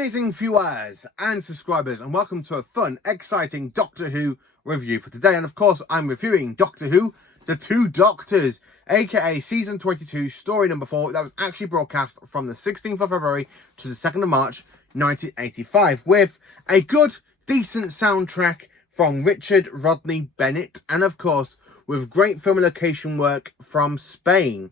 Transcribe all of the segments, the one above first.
amazing viewers and subscribers, and welcome to a fun, exciting Doctor Who review for today. And of course, I'm reviewing Doctor Who, The Two Doctors, aka Season 22, Story number 4, that was actually broadcast from the 16th of February to the 2nd of March, 1985, with a good, decent soundtrack from Richard Rodney Bennett, and of course, with great film and location work from Spain.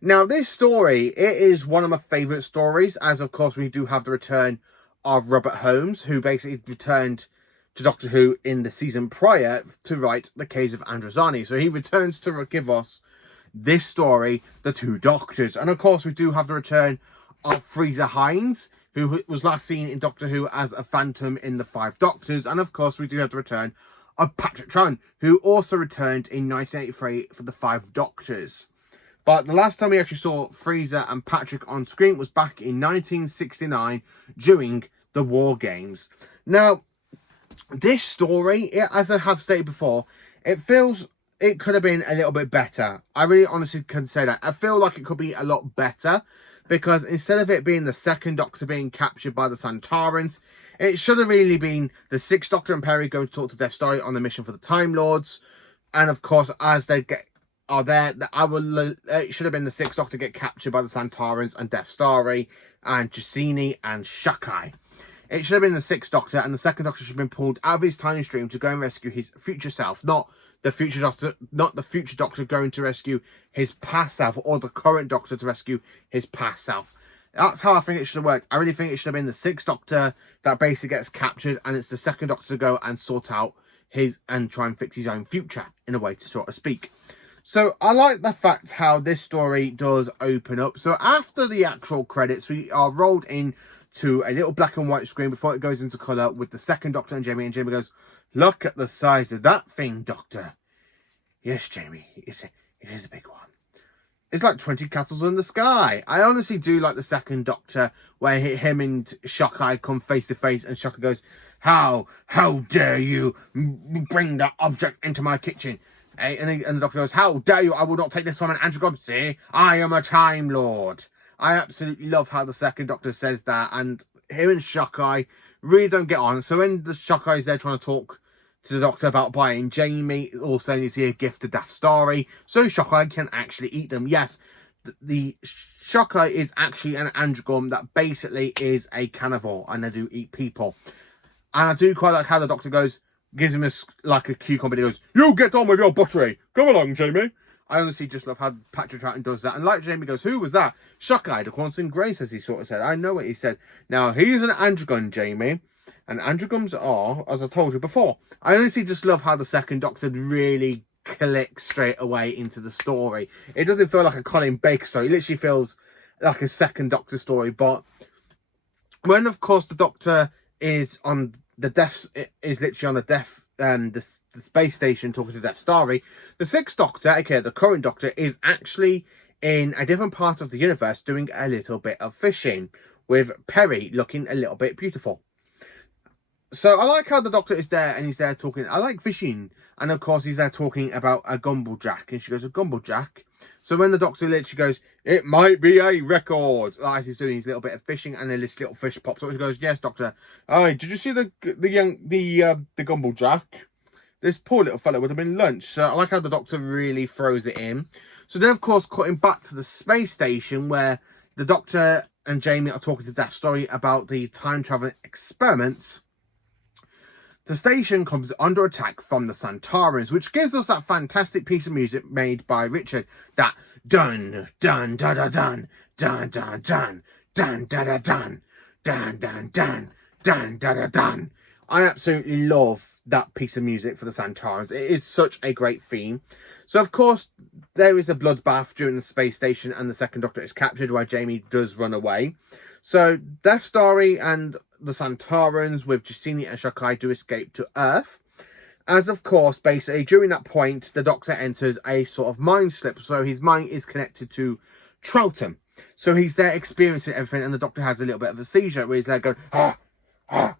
Now, this story, it is one of my favourite stories, as of course we do have the return of Robert Holmes, who basically returned to Doctor Who in the season prior to write The Case of Androzani. So he returns to give us this story, The Two Doctors. And of course we do have the return of Fraser Hines, who was last seen in Doctor Who as a phantom in The Five Doctors. And of course we do have the return of Patrick Troughton, who also returned in 1983 for The Five Doctors. But the last time we actually saw Fraser and Patrick on screen was back in 1969 during the War Games. Now, this story, as I have stated before, it feels it could have been a little bit better. I really honestly can say that. I feel like it could be a lot better because instead of it being the second Doctor being captured by the Santarans, it should have really been the Sixth Doctor and Perry going to talk to Death Star on the mission for the Time Lords. And of course, as they it should have been the Sixth Doctor get captured by the Santarans and Death Starry and Jacini and Shakai. It should have been the Sixth Doctor, and the Second Doctor should have been pulled out of his time stream to go and rescue his future self, not the future Doctor going to rescue his past self, or the current Doctor to rescue his past self. That's how I think it should have worked. I really think it should have been the Sixth Doctor that basically gets captured, and it's the Second Doctor to go and sort out and try and fix his own future, in a way to sort of speak. So I like the fact how this story does open up. So after the actual credits, we are rolled in to a little black and white screen before it goes into colour with the Second Doctor and Jamie. And Jamie goes, "Look at the size of that thing, Doctor." "Yes, Jamie, it is a big one. It's like 20 castles in the sky." I honestly do like the Second Doctor, where him and Shockeye come face to face, and Shockeye goes, How dare you bring that object into my kitchen?" And the Doctor goes, "How dare you? I will not take this from an androgon. See, I am a Time Lord." I absolutely love how the Second Doctor says that, and him and Shockeye really don't get on. So when the Shockeye's there trying to talk to the Doctor about buying Jamie, also is he a gift to Death Starry, so Shockeye can actually eat them. Yes, the Shockeye is actually an androgon that basically is a carnivore, and they do eat people. And I do quite like how the Doctor gives him like a cucumber. He goes, "You get on with your buttery. Come along, Jamie." I honestly just love how Patrick Troughton does that. And like Jamie goes, "Who was that?" "Shockeye, the Quantum Grace," as he sort of said. I know what he said. Now, he's an androgon, Jamie. And androgons are, as I told you before. I honestly just love how the Second Doctor really clicks straight away into the story. It doesn't feel like a Colin Baker story. It literally feels like a Second Doctor story. But when, of course, the Doctor is on the space station talking to Death Starry, the Sixth Doctor, aka the current Doctor, is actually in a different part of the universe doing a little bit of fishing, with Perry looking a little bit beautiful. So I like how the Doctor is there, and he's there talking, "I like fishing." And of course he's there talking about a gumblejack, and she goes, "A gumblejack?" So when the Doctor literally goes, "It might be a record," like as he's doing his little bit of fishing, and then this little fish pops up, she goes, "Yes, Doctor. Oh, did you see the gumblejack? This poor little fella would have been lunch." So I like how the Doctor really throws it in. So then, of course, cutting back to the space station, where the Doctor and Jamie are talking to Death Story about the time traveling experiments. The station comes under attack from the Santarans, which gives us that fantastic piece of music made by Richard. That dun dun da da dun dun dun dun dun da da dun dun dun dun dun da da dun. I absolutely love that piece of music for the Santarans. It is such a great theme. So of course there is a bloodbath during the space station, and the Second Doctor is captured while Jamie does run away. So Death Starry and the Santarans with Jacini and Shakai do escape to Earth. As of course, basically during that point, the Doctor enters a sort of mind slip. So his mind is connected to Troughton. So he's there experiencing everything, and the Doctor has a little bit of a seizure where he's there going, like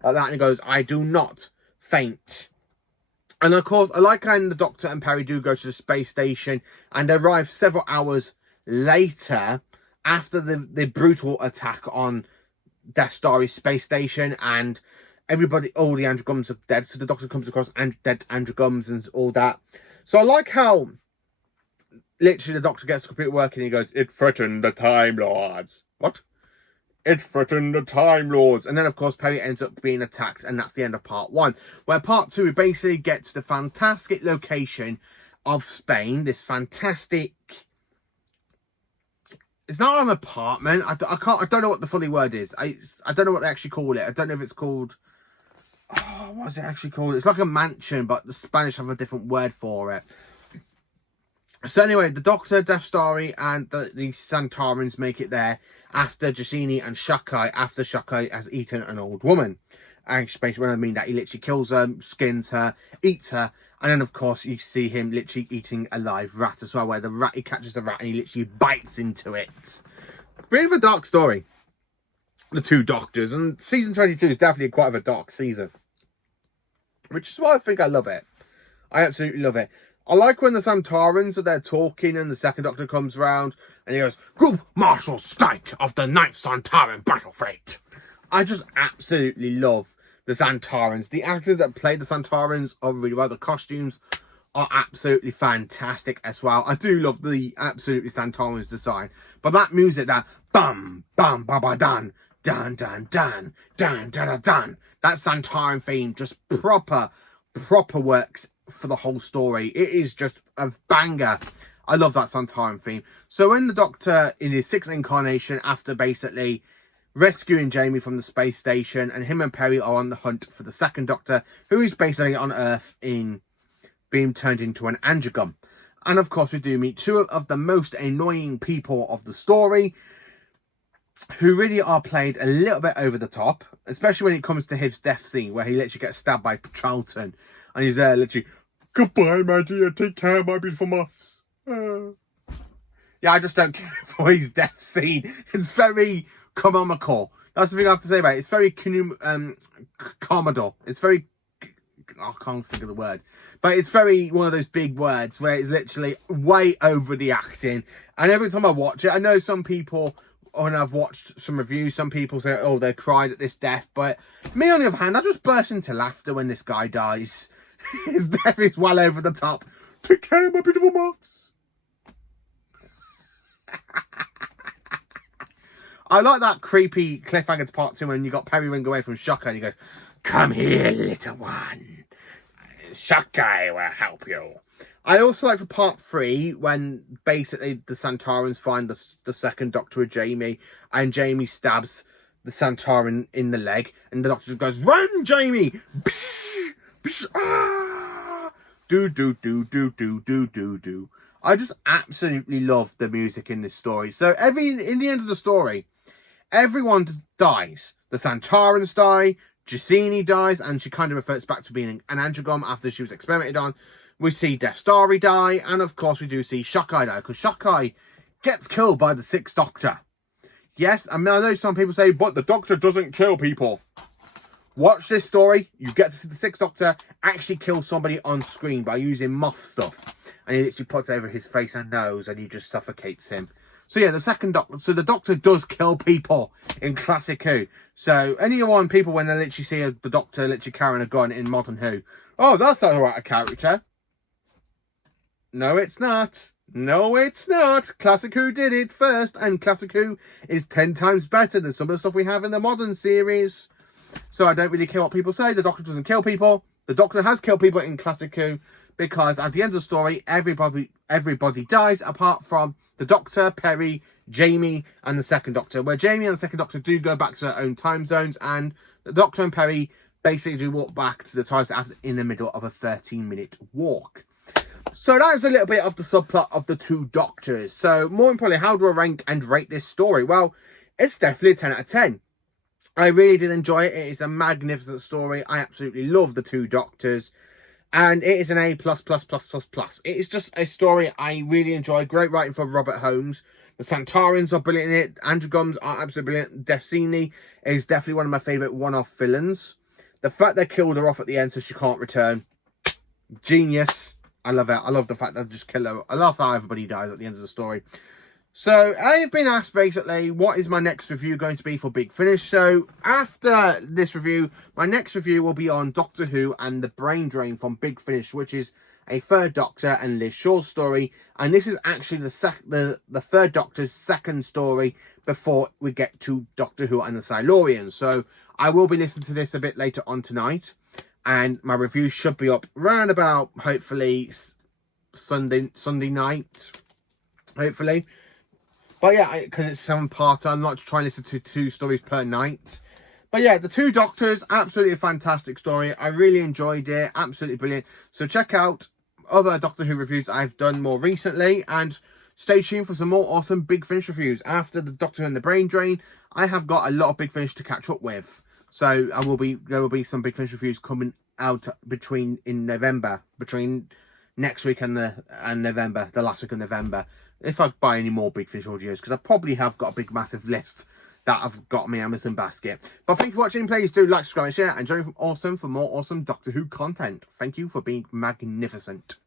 that, and he goes, "I do not faint." And of course, I like how the Doctor and Perry do go to the space station and arrive several hours later after the brutal attack on Death Star's space station, and everybody, all the Andrew Gums are dead. So the Doctor comes across dead Andrew Gums and all that. So I like how literally the Doctor gets the computer working and he goes, "It threatened the Time Lords." What? It threatened the Time Lords. And then, of course, Perry ends up being attacked, and that's the end of part 1. Where part 2, we basically get to the fantastic location of Spain. This fantastic... It's not an apartment. I don't know what the funny word is. I don't know what they actually call it. I don't know if it's called... Oh, what is it actually called? It's like a mansion, but the Spanish have a different word for it. So anyway, the Doctor, Death Starry, and the Santarans make it there after Jacini and Shakai, after Shakai has eaten an old woman. And basically, when I mean that, he literally kills her, skins her, eats her, and then, of course, you see him literally eating a live rat as well, where the rat, he catches the rat and he literally bites into it. Bit of a dark story. The two Doctors, and season 22 is definitely quite a dark season. Which is why I think I love it. I absolutely love it. I like when the Santarans are there talking and the second Doctor comes around and he goes, "Group Marshal Stike of the 9th Santaran Battle Fleet." I just absolutely love the Santarans. The actors that play the Santarans are really well. The costumes are absolutely fantastic as well. I do love the absolutely Santarans design. But that music, that bum, bum, ba ba dan, dan, dan, dan, dan, dan, dan, dan. That Santaran theme just proper works for the whole story. It is just a banger. I love that Santaran theme. So when the Doctor, in his 6th incarnation, after basically rescuing Jamie from the space station, and him and Perry are on the hunt for the second Doctor, who is basically on Earth in being turned into an Anjagum. And of course we do meet two of the most annoying people of the story, who really are played a little bit over the top, especially when it comes to his death scene, where he literally gets stabbed by Charlton, and he's there literally, "Goodbye, my dear, take care, my beautiful muffs." Yeah, I just don't care for his death scene. It's very comical. That's the thing I have to say about it. It's very comical. It's very... I can't think of the word. But it's very one of those big words where it's literally way over the acting. And every time I watch it, I know some people... When I've watched some reviews, some people say, "Oh, they cried at this death." But me, on the other hand, I just burst into laughter when this guy dies. His death is well over the top. "Take care, my beautiful moths." I like that creepy cliffhanger to part 2 when you got Perry running away from Shaka and he goes, "Come here, little one. Shaka will help you." I also like for part 3 when basically the Santarans find the second Doctor with Jamie, and Jamie stabs the Santaran in the leg, and the Doctor just goes, "Run, Jamie!" Psh, psh, ah! Do do do do do do do do. I just absolutely love the music in this story. So in the end of the story, everyone dies. The Santarans die, Jacini dies, and she kind of reverts back to being an Anjagum after she was experimented on. We see Death Starry die, and of course we do see Shakai die, because Shakai gets killed by the 6th Doctor. Yes, I mean, I know some people say, "But the Doctor doesn't kill people." Watch this story, you get to see the 6th Doctor actually kill somebody on screen by using moth stuff. And he literally puts it over his face and nose, and he just suffocates him. So yeah, the second Doctor, so the Doctor does kill people in Classic Who. So people, when they literally see the Doctor literally carrying a gun in Modern Who, "Oh, that's not right, a character." No, it's not. No, it's not. Classic Who did it first, and Classic Who is 10 times better than some of the stuff we have in the modern series. So I don't really care what people say. The Doctor doesn't kill people. The Doctor has killed people in Classic Who, because at the end of the story, everybody dies apart from the Doctor, Perry, Jamie, and the second Doctor. Where Jamie and the second Doctor do go back to their own time zones, and the Doctor and Perry basically do walk back to the TARDIS after in the middle of a 13-minute walk. So that is a little bit of the subplot of the two Doctors. So more importantly, how do I rank and rate this story? Well, it's definitely a 10 out of 10. I really did enjoy it. It is a magnificent story. I absolutely love the two Doctors. And it is an A+++++. It is just a story I really enjoy. Great writing from Robert Holmes. The Santarans are brilliant in it. Anjagums are absolutely brilliant. Defsini is definitely one of my favourite one-off villains. The fact they killed her off at the end so she can't return. Genius. I love it. I love the fact that they just kill her. I love how everybody dies at the end of the story. So I've been asked basically what is my next review going to be for Big Finish. So after this review, my next review will be on Doctor Who and the Brain Drain from Big Finish, which is a Third Doctor and Liz Shaw's story. And this is actually the Third Doctor's second story before we get to Doctor Who and the Silurians. So I will be listening to this a bit later on tonight. And my review should be up round about, hopefully, Sunday night. Hopefully. But yeah, because it's 7-part, I'm not trying to listen to 2 stories per night. But yeah, The Two Doctors, absolutely a fantastic story. I really enjoyed it. Absolutely brilliant. So check out other Doctor Who reviews I've done more recently. And stay tuned for some more awesome Big Finish reviews. After the Doctor Who and the Brain Drain, I have got a lot of Big Finish to catch up with. So there will be some Big Finish reviews coming out between next week and November, the last week of November. If I buy any more Big Finish audios, because I probably have got a big massive list that I've got in my Amazon basket. But thank you for watching. Please do like, subscribe and share, and join me from Awesome for more awesome Doctor Who content. Thank you for being magnificent.